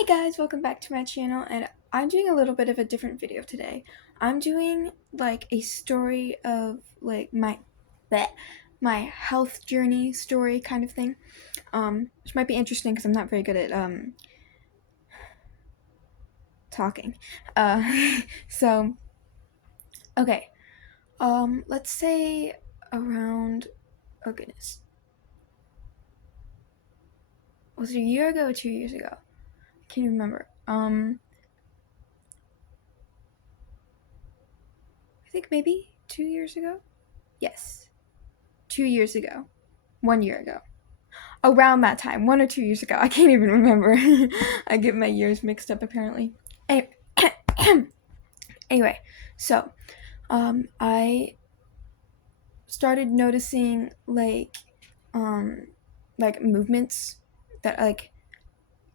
Hey guys, welcome back to my channel, and I'm doing a little bit of a different video today. I'm doing like a story of like bleh, my health journey story kind of thing. Which might be interesting because I'm not very good at talking. Uh so okay. Let's say around, oh goodness. Was it a year ago or 2 years ago? I can't remember. I think maybe 2 years ago? Yes. 2 years ago. 1 year ago. Around that time, 1 or 2 years ago. I can't even remember. I get my years mixed up apparently. Anyway, anyway so I started noticing um, like movements that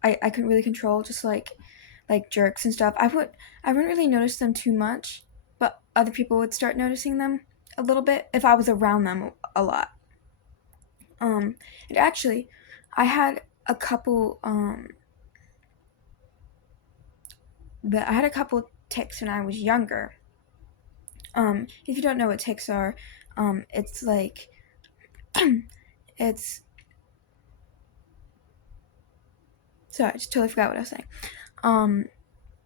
I couldn't really control, just like jerks and stuff. I wouldn't really notice them too much, but other people would start noticing them a little bit if I was around them a lot. And actually, I had a couple but I had a couple tics when I was younger. If you don't know what tics are, it's like it's sorry, I just totally forgot what I was saying.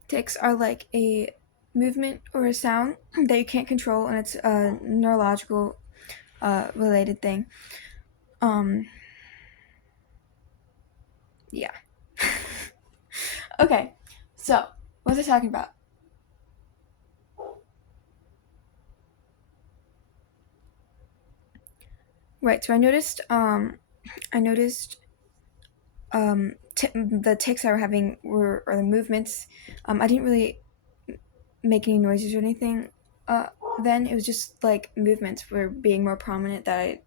Tics are like a movement or a sound that you can't control, and it's a neurological related thing. Yeah. Okay, so what was I talking about? Right. So I noticed the tics I were having or the movements. I didn't really make any noises or anything. Uh, then it was just like movements were being more prominent that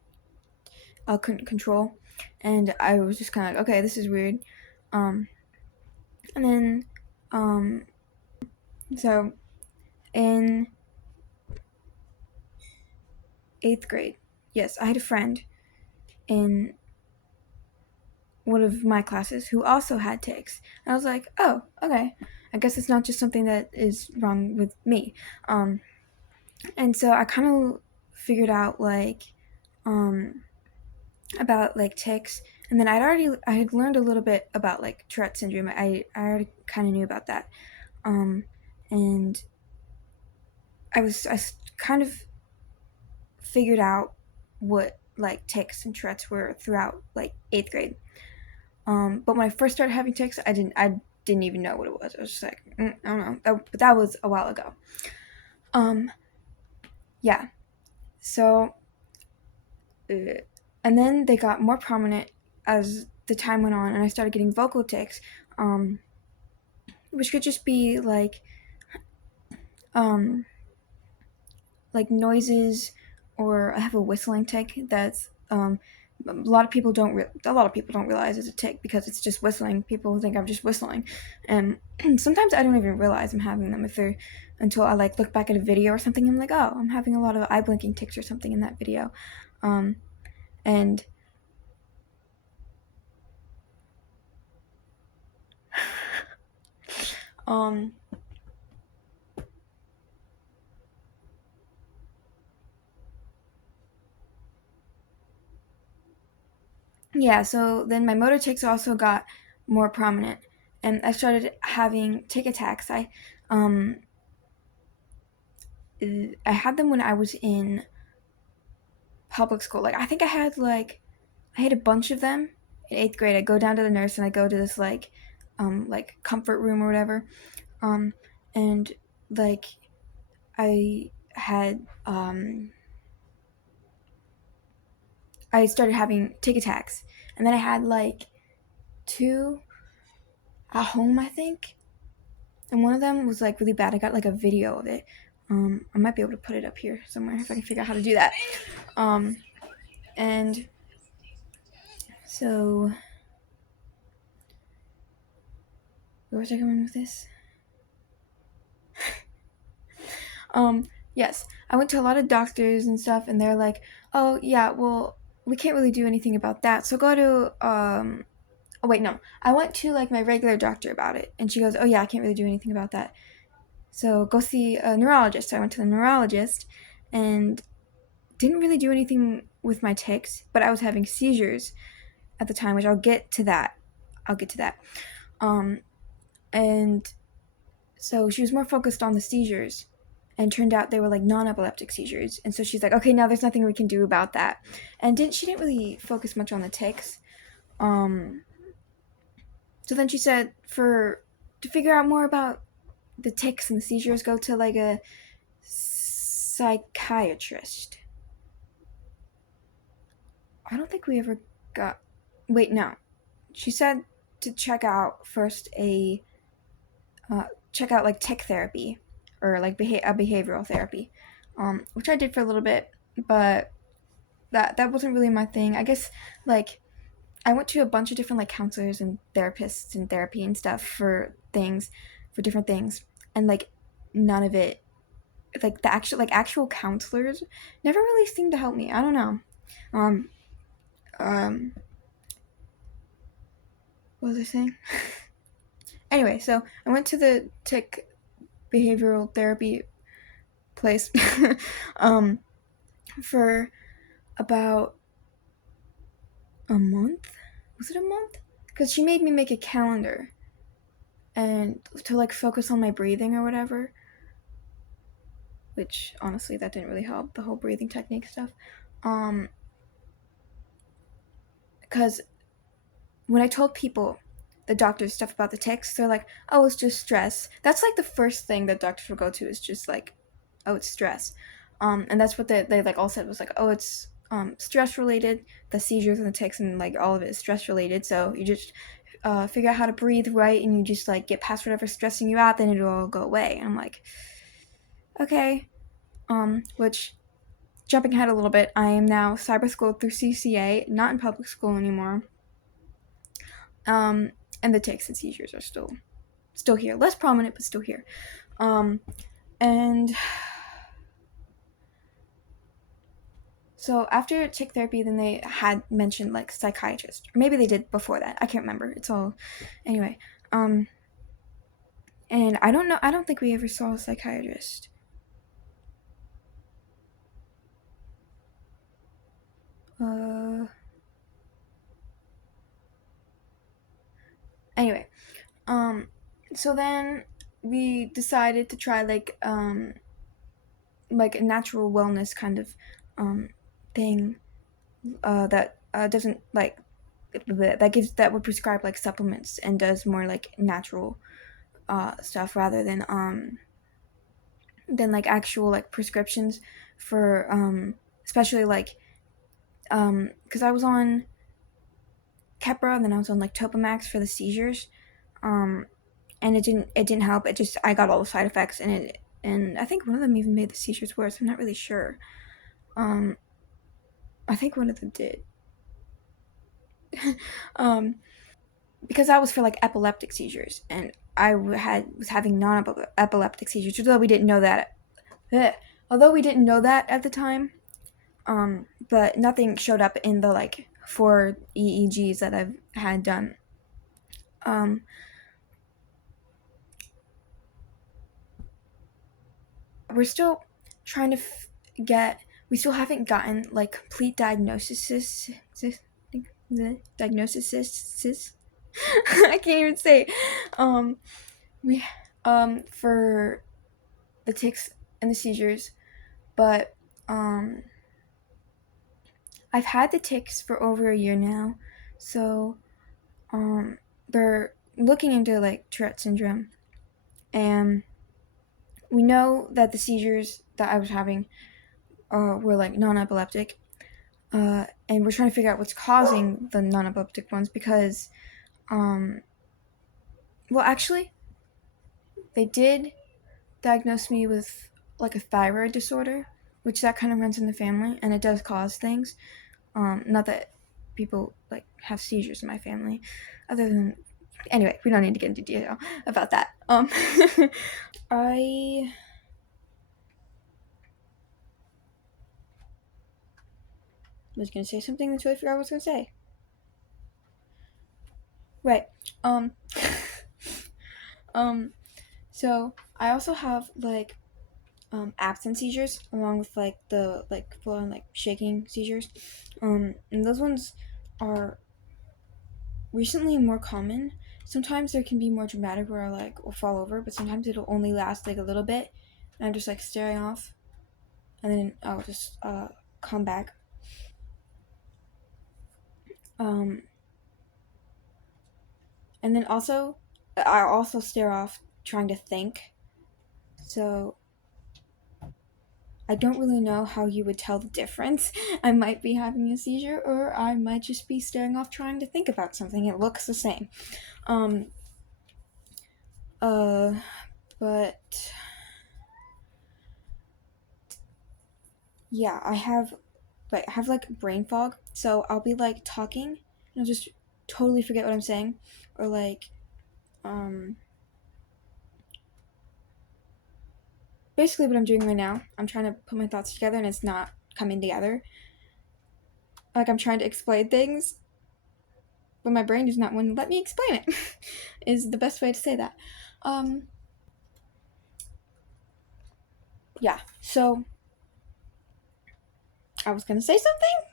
I couldn't control, and I was just kind of like, okay, this is weird. Um, and then, um, so in 8th grade, yes, I had a friend in one of my classes who also had tics. And I was like, oh, okay. I guess it's not just something that is wrong with me. And so I kind of figured out um, about like tics, and then I had learned a little bit about like Tourette syndrome. I already kind of knew about that, um, and I kind of figured out what like tics and Tourette's were throughout like 8th grade. But when I first started having tics, I didn't even know what it was. I was just like, I don't know. But that was a while ago. Um, yeah. So, and then they got more prominent as the time went on, and I started getting vocal tics, um, which could just be um, like noises, or I have a whistling tic that's a lot of people don't realize it's a tic because it's just whistling. People think I'm just whistling, and sometimes I don't even realize I'm having them if they're until I like look back at a video or something. I'm like, oh, I'm having a lot of eye blinking tics or something in that video, and um, yeah. So then my motor tics also got more prominent, and I started having tic attacks. Um, I had them when I was in public school. Like I think I had a bunch of them in 8th grade. I go down to the nurse and I go to this like comfort room or whatever, um, and like I had I started having tic attacks, and then I had like two at home, I think, and one of them was like really bad. I got like a video of it. I might be able to put it up here somewhere if I can figure out how to do that. Um, and so where was I going with this? Yes, I went to a lot of doctors and stuff, and they're like, "Oh yeah, well, we can't really do anything about that. So go to Oh wait, no. I went to like my regular doctor about it, and she goes, "Oh yeah, I can't really do anything about that. So go see a neurologist." So I went to the neurologist, and didn't really do anything with my tics, but I was having seizures at the time, which I'll get to that. I'll get to that. And so she was more focused on the seizures, and turned out they were like non-epileptic seizures. And so she's like, "Okay, now there's nothing we can do about that." And she didn't really focus much on the tics. So then she said to figure out more about the tics and the seizures, go to like a psychiatrist. I don't think we ever got. Wait, no. She said to check out first check out like tic therapy or like a behavioral therapy, which I did for a little bit, but that wasn't really my thing. I guess like I went to a bunch of different like counselors and therapists and therapy and stuff for different things, and like none of it, like the actual counselors never really seemed to help me. I don't know. Um, um, what was I saying? Anyway, so I went to the tech behavioral therapy place um, for about a month. Was it a month? Because she made me make a calendar and to like focus on my breathing or whatever. Which honestly, that didn't really help, the whole breathing technique stuff. Because when I told people the doctor's stuff about the tics, they're like, "Oh, it's just stress." That's like the first thing that doctors will go to is just like, "Oh, it's stress," and that's what they like all said was like, "Oh, it's stress related. The seizures and the tics and like all of it is stress related. So you just figure out how to breathe right, and you just like get past whatever's stressing you out, then it'll all go away." And I'm like, okay, which. Jumping ahead a little bit, I am now cyber schooled through CCA, not in public school anymore. And the tics and seizures are still here, less prominent, but still here. And so after tic therapy, then they had mentioned like psychiatrist, or maybe they did before that. I can't remember. It's all anyway. And I don't know. I don't think we ever saw a psychiatrist. Anyway, so then we decided to try like a natural wellness kind of thing that doesn't like that would prescribe like supplements and does more like natural stuff rather than like actual like prescriptions for especially like because I was on Keppra and then I was on like Topamax for the seizures, and it didn't help. It just I got all the side effects and I think one of them even made the seizures worse. I'm not really sure. I think one of them did. um, because that was for like epileptic seizures, and I was having non-epileptic seizures, although we didn't know that. Although we didn't know that at the time, but nothing showed up in the like 4 EEGs that I've had done. We're still trying to get. We still haven't gotten like complete diagnosis. The diagnosis. I can't even say. We for the tics and the seizures, but I've had the tics for over a year now, so they're looking into like Tourette syndrome, and we know that the seizures that I was having were like non-epileptic, and we're trying to figure out what's causing the non-epileptic ones because, well, actually, they did diagnose me with like a thyroid disorder, which that kind of runs in the family, and it does cause things. Not that people like have seizures in my family, other than anyway, we don't need to get into detail about that. I was gonna say something. That's what I forgot what I was gonna say. Right. Um. um. So I also have like absent seizures along with like the like full on like shaking seizures. And those ones are recently more common. Sometimes there can be more dramatic where I like will fall over, but sometimes it'll only last like a little bit, and I'm just like staring off, and then I'll just come back. Um, and then also I also stare off trying to think. So I don't really know how you would tell the difference. I might be having a seizure, or I might just be staring off trying to think about something. It looks the same. Um, uh, but yeah, I have like brain fog. So I'll be like talking, and I'll just totally forget what I'm saying, or like, um, basically what I'm doing right now. I'm trying to put my thoughts together, and it's not coming together. Like I'm trying to explain things, but my brain does not want to let me explain it. Is the best way to say that. Um, yeah. So I was gonna say something.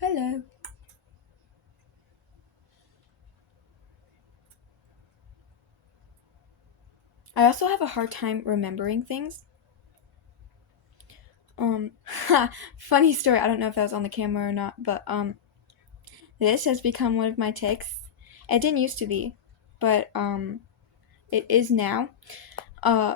Hello. I also have a hard time remembering things. Um, funny story. I don't know if that was on the camera or not, but this has become one of my tics. It didn't used to be, but it is now.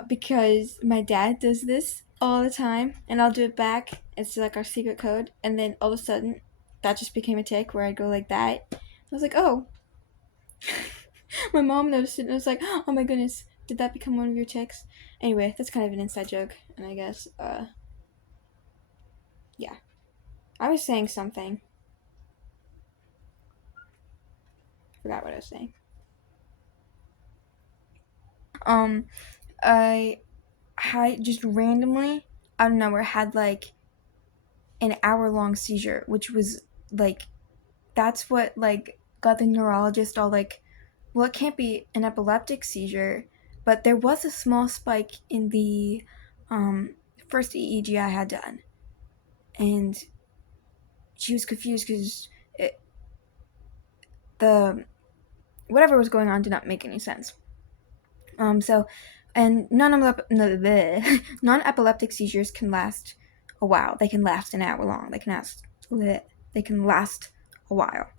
Because my dad does this all the time, and I'll do it back. It's like our secret code, and then all of a sudden, that just became a tic where I go like that. I was like, oh. My mom noticed it, and I was like, oh my goodness, did that become one of your tics? Anyway, that's kind of an inside joke, and I guess, yeah. I was saying something. Forgot what I was saying. Um, I just randomly out of nowhere had like an hour long seizure, which was like that's what like got the neurologist all like, well, it can't be an epileptic seizure, but there was a small spike in the um, first EEG I had done, and she was confused because the whatever was going on did not make any sense. So, and non-epileptic seizures can last a while. They can last an hour long. They can last a while.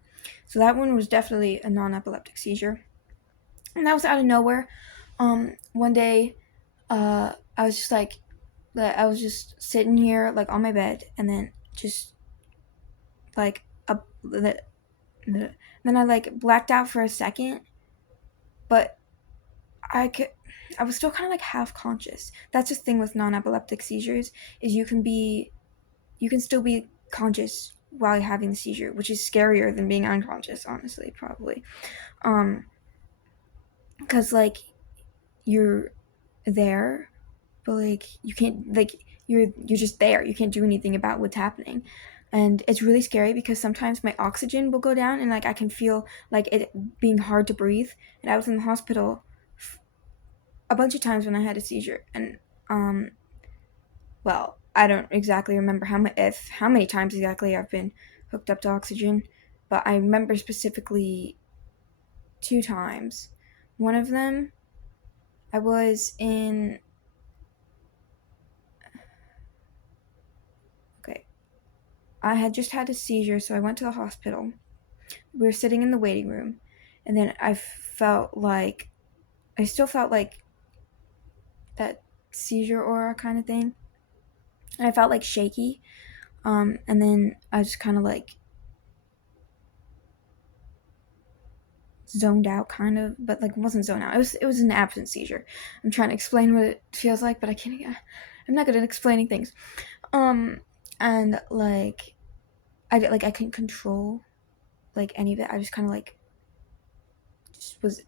So that one was definitely a non-epileptic seizure, and that was out of nowhere. One day, I was just like, I was just sitting here like on my bed, and then just like then I like blacked out for a second, but I could I was still kind of like half conscious. That's the thing with non-epileptic seizures is you can still be conscious while you're having the seizure, which is scarier than being unconscious, honestly, probably. Um cuz like you're there, but like you can't like you're just there. You can't do anything about what's happening. And it's really scary because sometimes my oxygen will go down and like I can feel like it being hard to breathe. And I was in the hospital a bunch of times when I had a seizure, and um, well, I don't exactly remember how many times exactly I've been hooked up to oxygen, but I remember specifically two times. One of them, I was in. Okay, I had just had a seizure, so I went to the hospital. We were sitting in the waiting room, and then I still felt like that seizure aura kind of thing, and I felt like shaky. And then I just kind of like zoned out kind of, but like wasn't zoned out. It was an absent seizure. I'm trying to explain what it feels like, but I can't. I'm not good at explaining things. And like I couldn't control like any of it. I just kind of like just was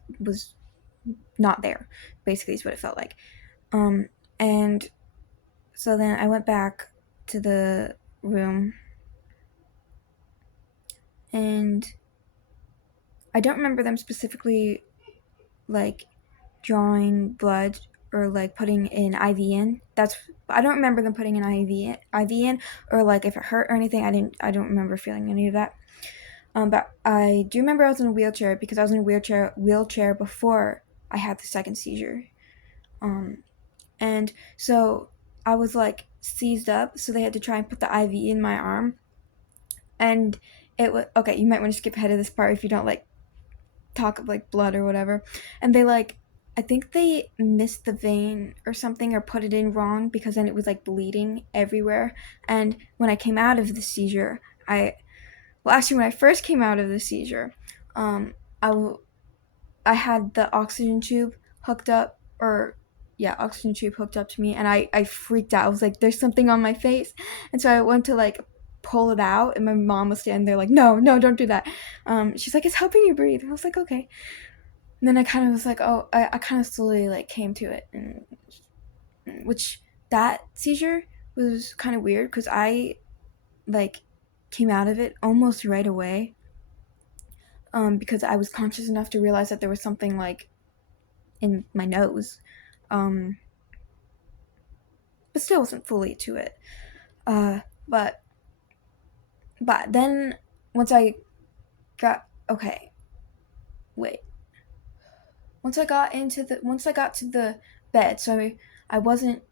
not there. Basically, is what it felt like. Um, and so then I went back to the room, and I don't remember them specifically like drawing blood or like putting an IV in. I don't remember them putting an IV in, or like if it hurt or anything. I don't remember feeling any of that. But I do remember I was in a wheelchair because I was in a wheelchair before I had the second seizure. And so I was like seized up, so they had to try and put the IV in my arm. And it was okay. You might want to skip ahead of this part if you don't like talk of like blood or whatever. And they like, I think they missed the vein or something or put it in wrong because then it was like bleeding everywhere. And when I came out of the seizure, when I first came out of the seizure, um, I had the oxygen tube hooked up, or yeah, oxygen tube hooked up to me, and I freaked out. I was like, "There's something on my face," and so I went to like pull it out, and my mom was standing there like, "No, no, don't do that." She's like, "It's helping you breathe." And I was like, "Okay." And then I kind of was like, "Oh," I kind of slowly like came to it, and which that seizure was kind of weird because I like came out of it almost right away. Because I was conscious enough to realize that there was something like in my nose, um, but still wasn't fully to it. Uh, but but then once I got okay, wait. Once I got to the bed, so I wasn't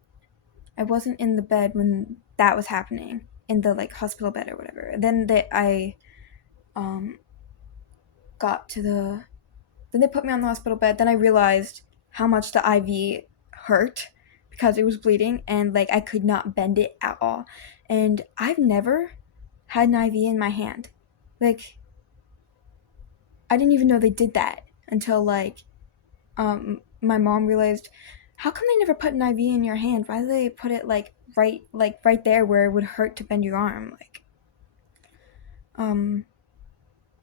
in the bed when that was happening in the like hospital bed or whatever. I um got to the then they put me on the hospital bed. Then I realized how much the IV hurt because it was bleeding and like I could not bend it at all. And I've never had an IV in my hand. Like I didn't even know they did that until like my mom realized, how come they never put an IV in your hand? Why do they put it like right there where it would hurt to bend your arm? Like um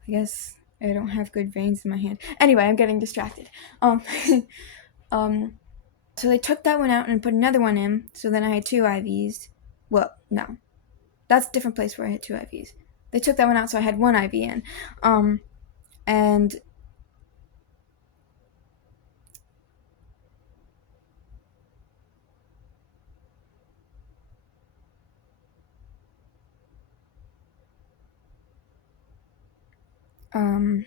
I guess I don't have good veins in my hand. Anyway, I'm getting distracted. Um um So they took that one out and put another one in. So then I had two IVs. Well, no, that's a different place where I had two IVs. They took that one out, so I had one IV in. And um,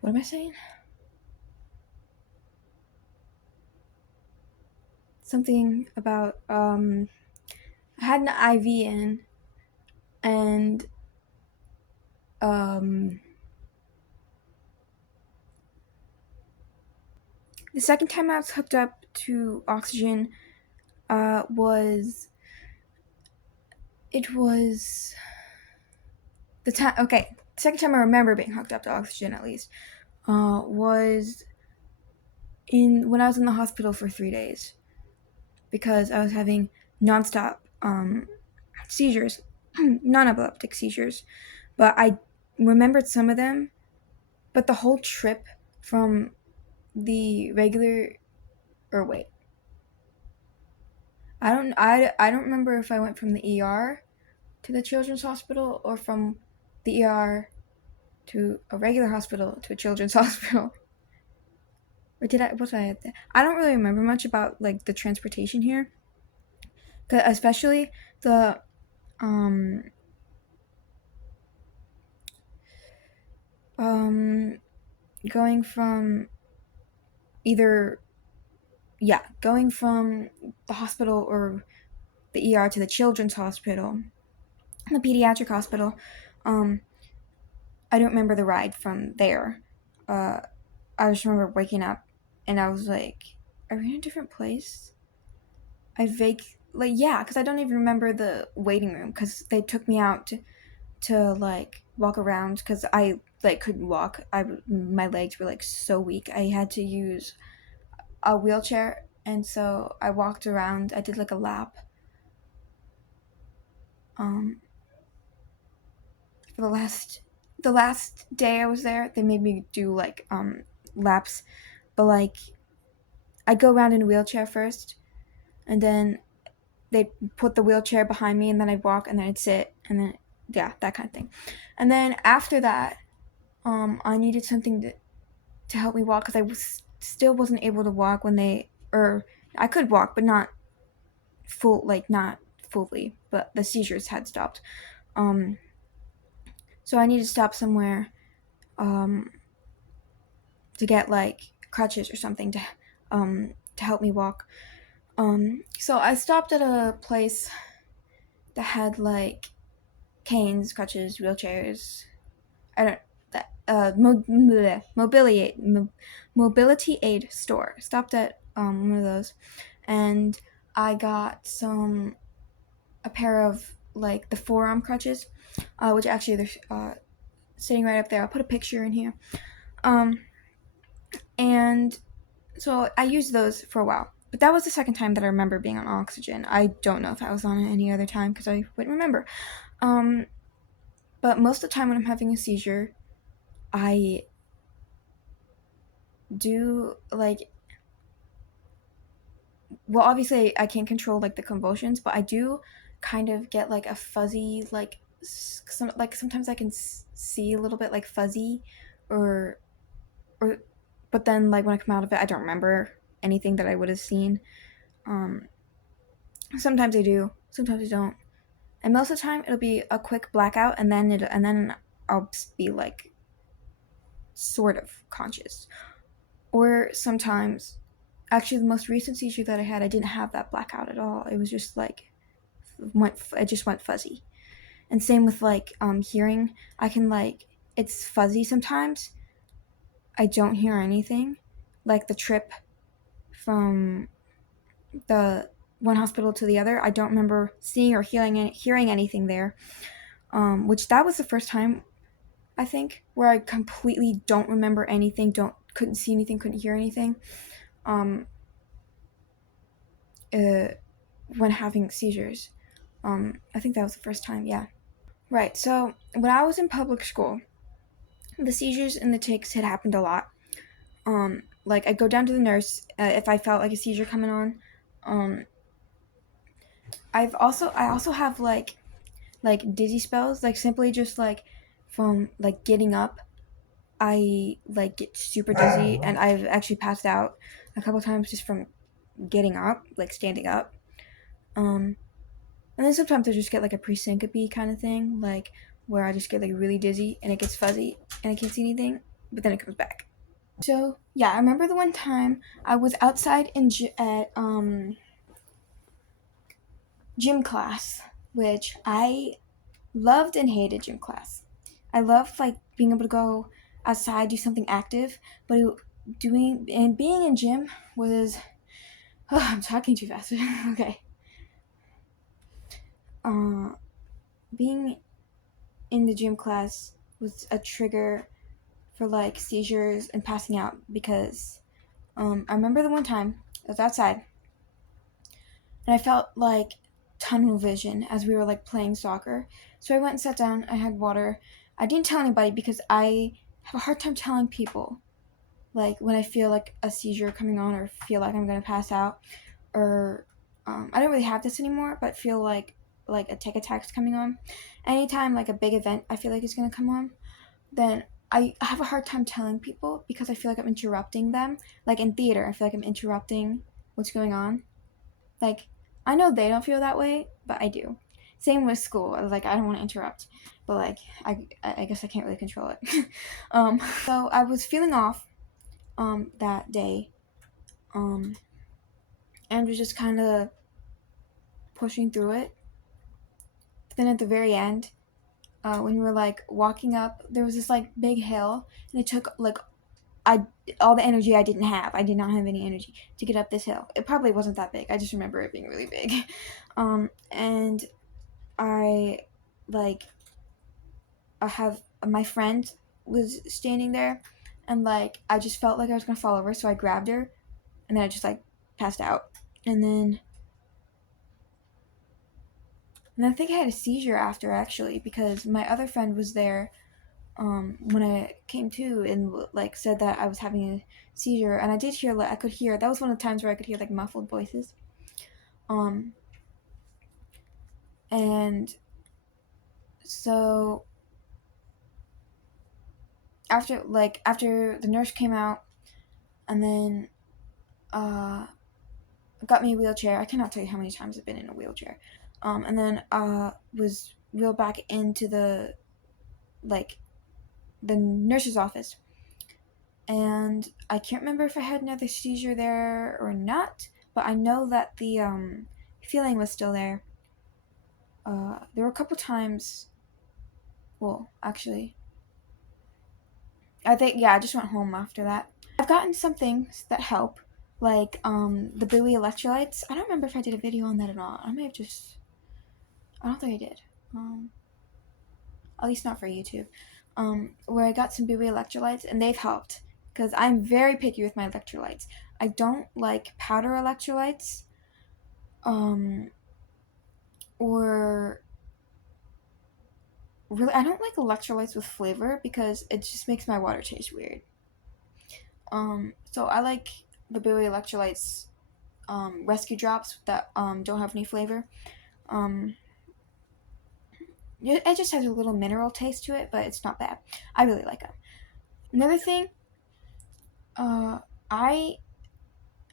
what am I saying? Something about I had an IV in, and um, the second time I was hooked up to oxygen was it was the time. Okay, the second time I remember being hooked up to oxygen at least was in when I was in the hospital for 3 days because I was having nonstop seizures, non-epileptic seizures, but I remembered some of them. But the whole trip from the regular, or wait, I don't remember if I went from the ER to the children's hospital or from the ER to a regular hospital to a children's hospital. Or did I? Was I at that? I don't really remember much about like the transportation here, especially the um um going from either going from the hospital or the ER to the children's hospital, the pediatric hospital. Um, I don't remember the ride from there. Uh, I just remember waking up and I was like, "Are we in a different place?" I vague like yeah, because I don't even remember the waiting room because they took me out to like walk around because I like couldn't walk. My legs were like so weak. I had to use a wheelchair and so I walked around. I did like a lap. For the last day I was there, they made me do like laps, but like I'd go around in a wheelchair first, and then they'd put the wheelchair behind me, and then I'd walk, and then I'd sit, and then yeah, that kind of thing. And then after that, I needed something to help me walk because still wasn't able to walk when or I could walk, but not not fully. But the seizures had stopped. So I needed to stop somewhere, to get like crutches or something to help me walk. So I stopped at a place that had like canes, crutches, wheelchairs. I don't that mobility aid store. Stopped at one of those, and I got a pair of like the forearm crutches, which actually they're sitting right up there. I'll put a picture in here. And so I used those for a while. But that was the second time that I remember being on oxygen. I don't know if I was on it any other time because I wouldn't remember. But most of the time when I'm having a seizure, I do like, well, obviously I can't control like the convulsions, but I do kind of get like a fuzzy, like sometimes I can see a little bit like fuzzy, or but then like when I come out of it, I don't remember anything that I would have seen. Sometimes I do, sometimes I don't, and most of the time it'll be a quick blackout, and then I'll be like sort of conscious. Or sometimes, actually, the most recent seizure that I had, I didn't have that blackout at all. It was just like it just went fuzzy. And same with like hearing. I can like it's fuzzy sometimes. I don't hear anything, like the trip from the one hospital to the other. I don't remember seeing or hearing anything there. Which that was the first time, I think, where I completely don't remember anything. Couldn't see anything. Couldn't hear anything. When having seizures. I think that was the first time. Yeah. Right. So when I was in public school, the seizures and the tics had happened a lot. Like I'd go down to the nurse if I felt like a seizure coming on. I also have like dizzy spells, like simply just like from like getting up. I like get super dizzy, and I've actually passed out a couple times just from getting up, like standing up. And then sometimes I just get like a pre-syncope kind of thing, like where I just get like really dizzy and it gets fuzzy and I can't see anything, but then it comes back. So yeah, I remember the one time I was outside at gym class, which I loved and hated gym class. I loved like being able to go outside, do something active, but being in gym was. Oh, I'm talking too fast. Okay. Being in the gym class was a trigger for like seizures and passing out because I remember the one time I was outside and I felt like tunnel vision as we were like playing soccer. So I went and sat down. I had water. I didn't tell anybody because I have a hard time telling people like when I feel like a seizure coming on or feel like I'm gonna pass out, or I don't really have this anymore, but feel like a tick attack's coming on. Anytime like a big event I feel like is gonna come on, then I have a hard time telling people because I feel like I'm interrupting them. Like in theater, I feel like I'm interrupting what's going on. Like I know they don't feel that way, but I do. Same with school. I was like, I don't want to interrupt, but like I guess I can't really control it. So I was feeling off that day, and was just kind of pushing through it. But then at the very end, when we were like walking up, there was this like big hill, and it took like all the energy I didn't have. I did not have any energy to get up this hill. It probably wasn't that big. I just remember it being really big. And I like I have my friend was standing there, and like I just felt like I was gonna fall over, so I grabbed her, and then I just like passed out, and then I think I had a seizure after, actually, because my other friend was there when I came to, and like said that I was having a seizure, and I did hear, like, I could hear, that was one of the times where I could hear like muffled voices. And so after the nurse came out, and then got me a wheelchair. I cannot tell you how many times I've been in a wheelchair. And then was wheeled back into like the nurse's office. And I can't remember if I had another seizure there or not, but I know that the feeling was still there. There were a couple times. Well, actually, I think, yeah, I just went home after that. I've gotten some things that help, like the buoy electrolytes. I don't remember if I did a video on that at all. I may have just. I don't think I did. At least not for YouTube. Where I got some buoy electrolytes, and they've helped because I'm very picky with my electrolytes. I don't like powder electrolytes, or really, I don't like electrolytes with flavor because it just makes my water taste weird. So I like the buoy electrolytes, rescue drops that don't have any flavor. It just has a little mineral taste to it, but it's not bad. I really like them. Another thing, I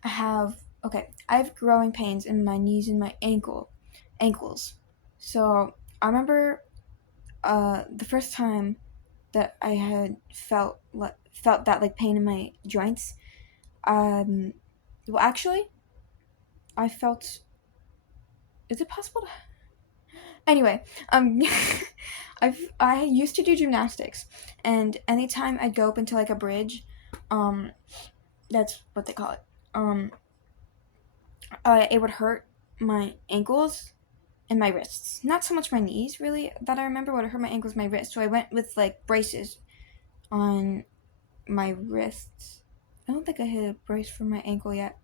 I have growing pains in my knees and my ankles. So I remember the first time that I had felt that like pain in my joints. Well, actually, I felt. Is it possible to? Anyway, I used to do gymnastics, and anytime I'd go up into like a bridge, um, that's what they call it. It would hurt my ankles and my wrists. Not so much my knees, really, that I remember. What hurt my ankles, my wrists. So I went with like braces on my wrists. I don't think I had a brace for my ankle yet.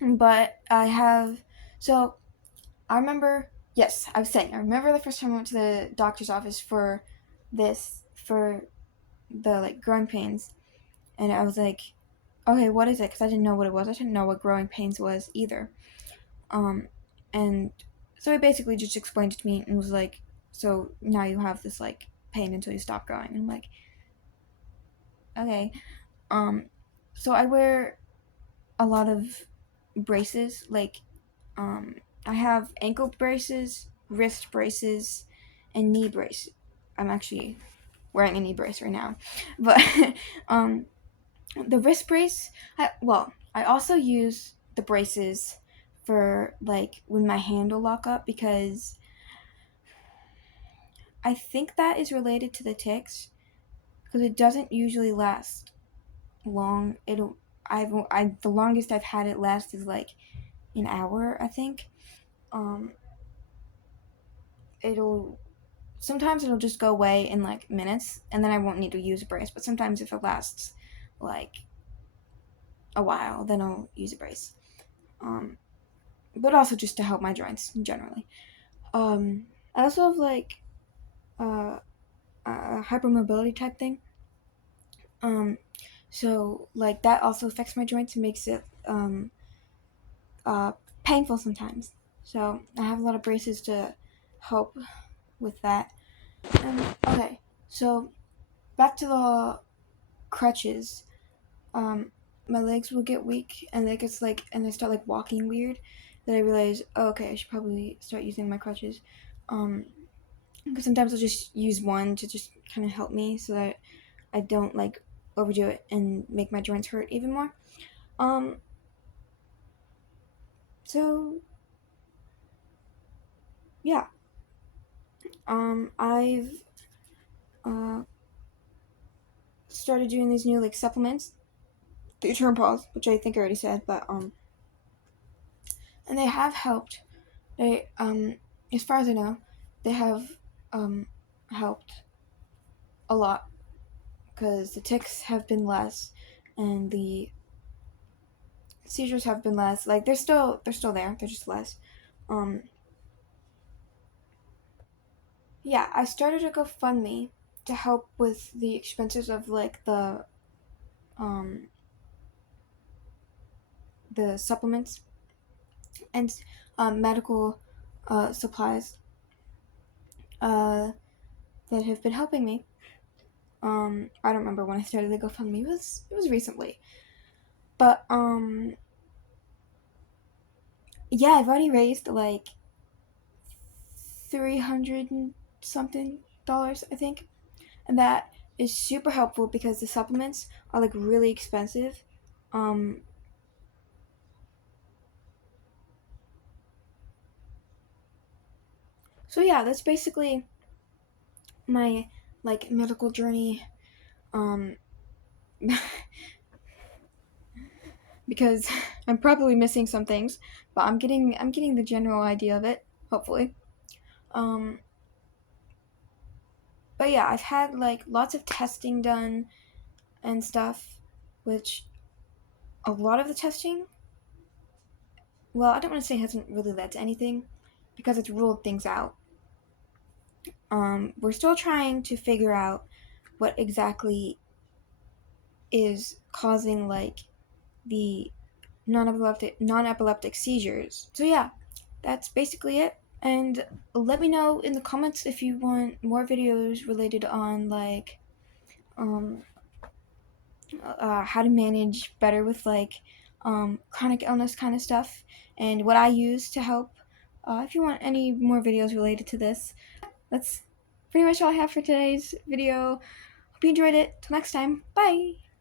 But I have. So I remember. Yes, I was saying. I remember the first time I went to the doctor's office for for the like growing pains, and I was like, okay, what is it? Because I didn't know what it was. I didn't know what growing pains was either. And so he basically just explained it to me and was like, so now you have this like pain until you stop growing. And I'm like, okay. So I wear a lot of braces. Like, I have ankle braces, wrist braces, and knee brace. I'm actually wearing a knee brace right now, but the wrist brace. I also use the braces for like when my hand will lock up because I think that is related to the ticks because it doesn't usually last long. The longest I've had it last is like an hour, I think. Um, it'll Sometimes it'll just go away in like minutes, and then I won't need to use a brace. But sometimes if it lasts like a while, then I'll use a brace. But also just to help my joints generally. I also have like a hypermobility type thing. Um, so like that also affects my joints and makes it uh, painful sometimes. So I have a lot of braces to help with that. Okay, so back to the crutches. My legs will get weak, and and I start like walking weird. Then I realize, oh, okay, I should probably start using my crutches. Because sometimes I'll just use one to just kind of help me so that I don't like overdo it and make my joints hurt even more. Um, so yeah, I've uh started doing these new like supplements through Turn Pause, which I think I already said, but and they have helped. They as far as I know, they have helped a lot because the ticks have been less, and the seizures have been less. Like they're still there. They're just less. Um, yeah, I started a GoFundMe to help with the expenses of like um the supplements and medical supplies uh, that have been helping me. I don't remember when I started the GoFundMe. It was recently, but yeah, I've already raised like 300 and something dollars, I think, and that is super helpful because the supplements are like really expensive. Um, so yeah, that's basically my like medical journey. Um, because I'm probably missing some things, but I'm getting the general idea of it, hopefully. Um, but yeah, I've had like lots of testing done and stuff, which a lot of the testing, well, I don't want to say hasn't really led to anything because it's ruled things out. We're still trying to figure out what exactly is causing like the non-epileptic seizures. So yeah, that's basically it. And let me know in the comments if you want more videos related on like um, how to manage better with like chronic illness kind of stuff and what I use to help. If you want any more videos related to this, that's pretty much all I have for today's video. Hope you enjoyed it. Till next time, bye!